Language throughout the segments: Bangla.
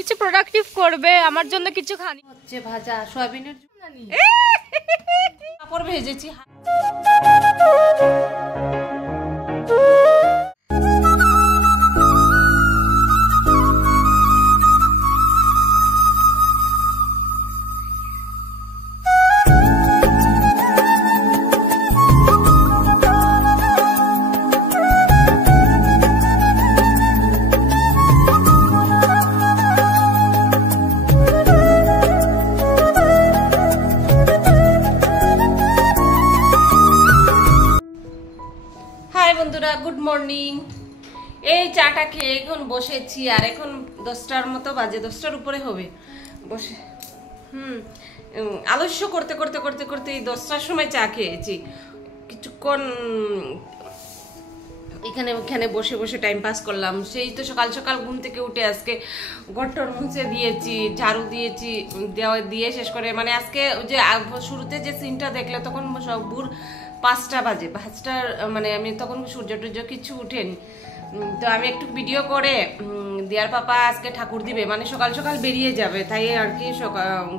কিছু প্রোডাক্টিভ করবে, আমার জন্য কিছু খানি হচ্ছে ভাজা সয়াবিনের কাপড় ভেজেছি। বন্ধুরা গুড মর্নিং। এই চাটা খেয়ে এখন বসেছি, আর এখন 10টার মতো বাজে, 10টার উপরে হবে বসে। আলস্য করতে করতে করতে করতে এই 10টার সময় চা খেয়েছি। কিছুক্ষণ এখানে ওখানে বসে বসে টাইম পাস করলাম। সেই তো সকাল সকাল ঘুম থেকে উঠে আজকে ঘরটর মুছে দিয়েছি, ঝাড়ু দিয়েছি, দিয়ে শেষ করে মানে আজকে যে শুরুতে যে সিনটা দেখলে তখন সব ভোর 5টা বাজে, 5টার মানে আমি তখন সূর্য টুর্য কিছু উঠেনি। তো আমি একটু ভিডিও করে দিয়ার পাপা আজকে ঠাকুর দিবে, মানে সকাল সকাল বেরিয়ে যাবে, তাই আর কি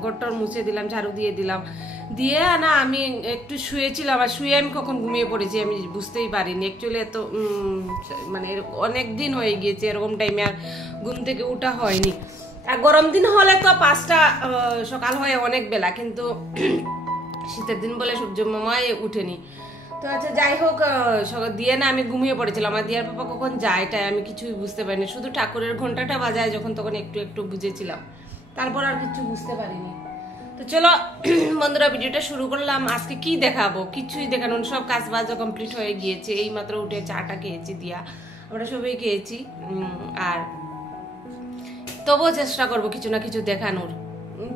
ঘরটর মুছে দিলাম, ঝাড়ু দিয়ে দিলাম। দিয়ে না আমি একটু শুয়েছিলাম, আর শুয়ে আমি কখন ঘুমিয়ে পড়েছি আমি বুঝতেই পারিনি। অ্যাকচুয়ালি এত মানে অনেক দিন হয়ে গিয়েছে এরকম টাইমে আর ঘুম থেকে উঠা হয়নি। আর গরম দিন হলে তো 5টা সকাল হয়ে অনেক বেলা, কিন্তু শীতের দিন বলে সূর্য মামাই উঠেনি। তো আচ্ছা যাই হোক, দিয়ে না আমি ঘুমিয়ে পড়েছিলাম। আর দিয়ার পাপা কখন যায় তাই আমি কিছুই বুঝতে পারিনি, শুধু ঠাকুরের ঘন্টাটা বাজায় যখন তখন একটু একটু বুঝেছিলাম, তারপর আর কিছু বুঝতে পারিনি। তো চলো বন্ধুরা ভিডিওটা শুরু করলাম। আজকে কি দেখাবো, কিছুই দেখানো, সব কাজ বাজও কমপ্লিট হয়ে গিয়েছে। এই মাত্র উঠে চাটা খেয়েছি, দিয়া আমরা সবাই খেয়েছি। আর তবুও চেষ্টা করবো কিছু না কিছু দেখানোর।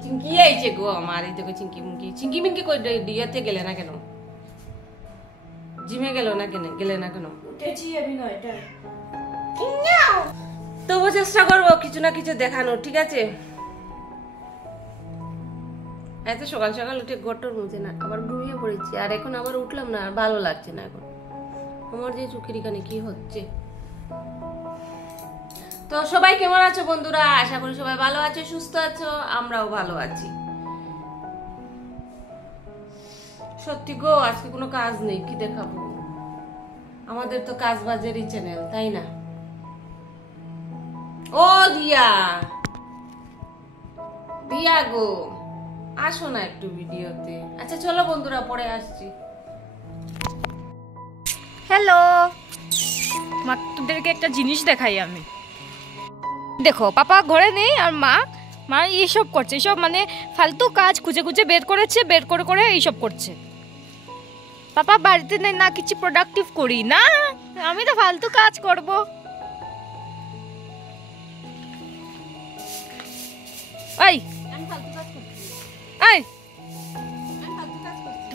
চিঙ্কি আইছে গো আমার, এই দেখো চিঙ্কি মুঙ্কি। চিঙ্কি মিঙ্কি কই ডিয়াতে গেলে না কেন, জিমে গেল না কেন, গেলে না কেন? উঠেছি আমি নয়টা। তবুও চেষ্টা করবো কিছু না কিছু দেখানোর, ঠিক আছে? এত সকাল সকাল উঠে ঘরটর মুছে না আবার ঘুমিয়ে পড়েছি, আর এখন আবার উঠলাম না, আর ভালো লাগছে না এখন আমার যে চোখের এখানে কি হচ্ছে। তো সবাই কেমন আছো বন্ধুরা? আশা করি সবাই ভালো আছো, সুস্থ আছো, আমরাও ভালো আছি। সত্যি গো আজকে কোনো কাজ নেই, কি দেখাবো? আমাদের তো কাজ বাজেরই চ্যানেল, তাই না? ও দিয়া দিয়া গো আসো না একটু ভিডিওতে। আচ্ছা চলো বন্ধুরা পরে আসছি। হ্যালো, তোদেরকে একটা জিনিস দেখাই আমি। দেখো পাপা ঘরে নেই, আর মা এইসব করছে, এইসব মানে ফালতু কাজ খুঁজে খুঁজে বের করেছে, বের করে করে এইসব করছে। পাপা বাড়িতে নেই না, কিছু প্রোডাক্টিভ করি না, আমি তো ফালতু কাজ করব। এই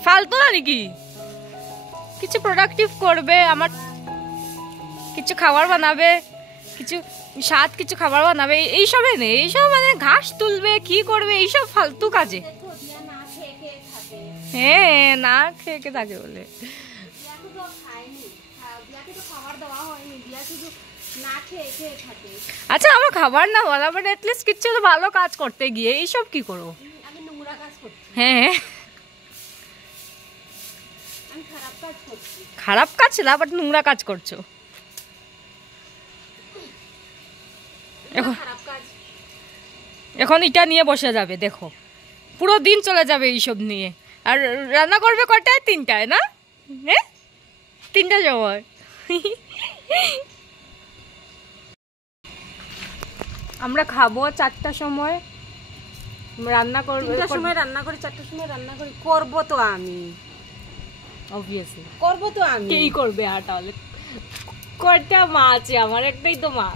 ফালতু না নাকি? কিছু প্রোডাক্টিভ করবে, আমার কিছু খাবার বানাবে, কিছু স্বাদ কিছু খাবার বানাবে, এইসবে নেই। এইসব মানে ঘাস তুলবে, কি করবে, এইসব ফালতু কাজে। হ্যাঁ না খেয়ে খেয়ে থাকে বলে। আচ্ছা আমার খাবার না বলা, বাট এটলিস্ট কিছু তো ভালো কাজ করতে গিয়ে এইসব কি করবো? হ্যাঁ খারাপ কাজ না, বাট নোংরা কাজ করছো। এখন এটা নিয়ে বসে যাবে, দেখো পুরো দিন চলে যাবে এইসব নিয়ে। আর রান্না করবে কয়টায়? 3টায় না? হ্যাঁ 3টার সময়। আমরা খাবো 4টার সময়, রান্না করবো 3টার সময় রান্না করি, 4টার সময় রান্না করি, করবো তো আমি, অবভিয়াসলি করবো তো আমি। কেই করবে? আর তাহলে কয়টা মা আছে আমার? একটাই তো মা,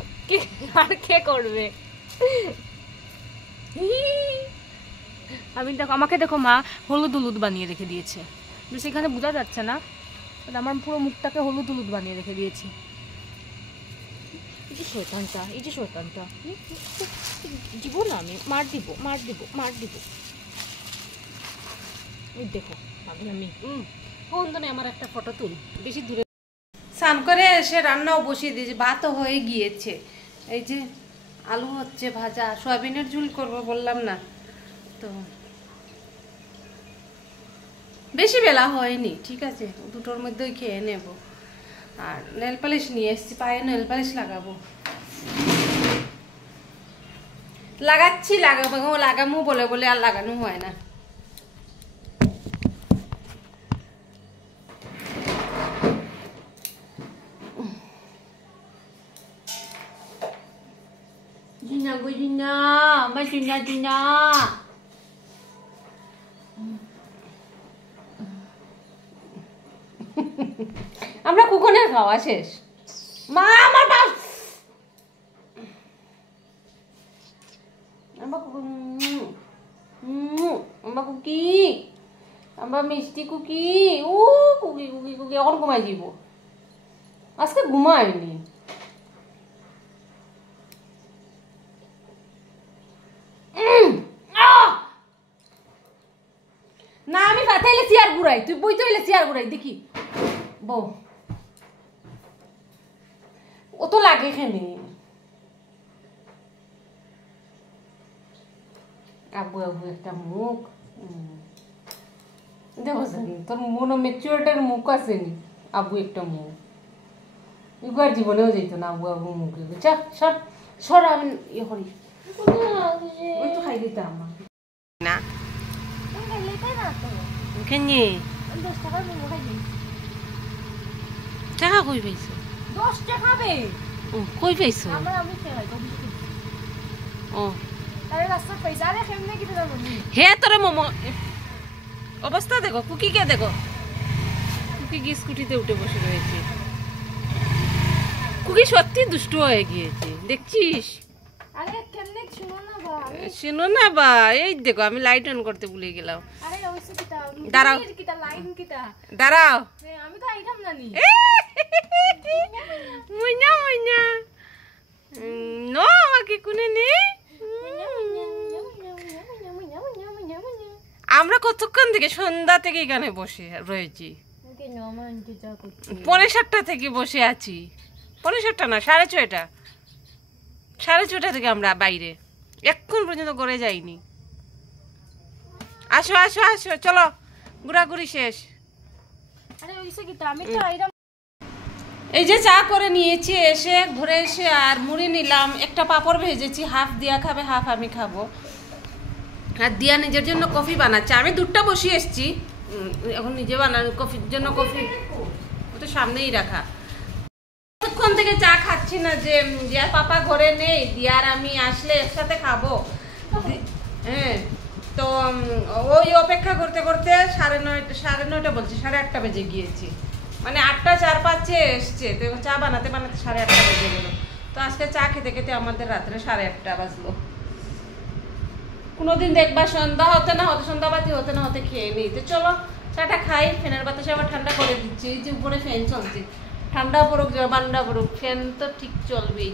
আর কে করবে? আমি দেখো, আমাকে দেখো মা হলুদ হলুদ বানিয়ে রেখে দিয়েছে, সেখানে বোঝা যাচ্ছে না, আমার পুরো মুখটাকে হলুদ হলুদ বানিয়ে রেখে দিয়েছে। এই যে শয়তানটা দিব না, আমি মার দিব। এই দেখো আমি বন্ধনে আমার একটা ফটো তুল, বেশি দূরে। স্নান করে এসে রান্নাও বসিয়ে দিয়েছি, ভাতও হয়ে গিয়েছে। এই যে আলু হচ্ছে ভাজা, সয়াবিনের ঝুল করব বললাম না তো। বেশি বেলা হয়নি, ঠিক আছে, দুটোর মধ্যেই খেয়ে নেব। আর নেল পালিশ নিয়ে এসেছি, পায়ে নেল পালিশ লাগাবো। লাগামো বলে বলে আর লাগানো হয় না। জিনা গো জিনা, আমার জিনা জিনা। আমরা কুকুনের খাওয়া শেষ। মা আমার বাপ আমার কুকি, আমার মিষ্টি কুকি, ও কুকি কুকি কুকি এখন ঘুমাই যাব। আজকে ঘুমায়নি। না আমি ফাটাইলে চেয়ার ঘুরাই, তুই বই তো হইলে চেয়ার ঘুরাই দেখি বউ। ও তো লাগে এখানে। আব্বু আব্বু একটা মুখ দেখছেন, তোর মনে মেচুরিটির মুখ আছে নি। আব্বু একটা মুখ এবার জীবনেও যেত না আব্বু আব্বু মুখে। সর সর, আমি ইয়ে করি, ওই তো খাই দিতাম না। কেনে টাকা কই পাইছো? 10 টাকা খাবে। কই পাইছো? আমি খাই ও আরে রাস্তা পয়সা রে কেমনে কি দেব নি? হে তোরে মোমো অবস্থা দেখো, কুকিকে দেখো, কুকি কি স্কুটিতে উঠে বসে রয়েছে। কুকি সত্যি দুষ্ট হয়ে গিয়েছে, দেখছিস? আরে কেমনে শুনো না বা। শুনো না বা, এই দেখো আমি লাইট অন করতে ভুলে গেলাম। আরে অবশ্য কিটা দাঁড়াও, কিটা লাইন কিটা দাঁড়াও। আমি তো আইতাম না নি। মুইনা মুইনা নো আমাকে কোনে নে। আমরা কতক্ষণ থেকে সন্ধ্যা থেকে এখানে বসে রয়েছি, 7:45 থেকে বসে আছি। 7:45 না, 6:30। 6:30 থেকে আমরা বাইরে, এখন পর্যন্ত করে যাইনি। আসো আসো আসো, চলো ঘোরাঘুরি শেষ। আরে ওইসে কিটা আমি তো আইতাম। এই যে চা করে নিয়েছি, এসে ঘুরে এসে আর মুড়ি নিলাম, একটা পাপড় ভেজেছি, হাফ দিয়া খাবে হাফ আমি খাবো। আর দিয়া নিজের জন্য কফি বানাচ্ছে, আমি দুধটা বসিয়ে এসছি, এখন নিজে বানানো কফির জন্য। কফি তো সামনেই রাখা। কতক্ষণ থেকে চা খাচ্ছি না, যে দিয়ার পাপা ঘরে নেই, দিয়ার আমি আসলে একসাথে খাবো। হ্যাঁ, তো ওই অপেক্ষা করতে করতে 9:30 বলছি, 8:30 বেজে গিয়েছি। মানে 8টা 4-5 এসছে, তো চা বানাতে বানাতে 8:30 বেজে গেল। তো আজকে চা খেতে খেতে আমাদের রাত্রে 8:30 বাজলো। কোনোদিন দেখবা সন্ধ্যা হতে না হতে, সন্ধ্যাবাতি হতে না হতে খেয়ে নিই। তো চলো চাটা খাই, ফ্যানের বাতাসে আবার ঠান্ডা করে দিচ্ছি। এই যে উপরে ফ্যান চলছে, ঠান্ডা পড়ুক বান্ডা পড়ুক, ফ্যান তো ঠিক চলবেই।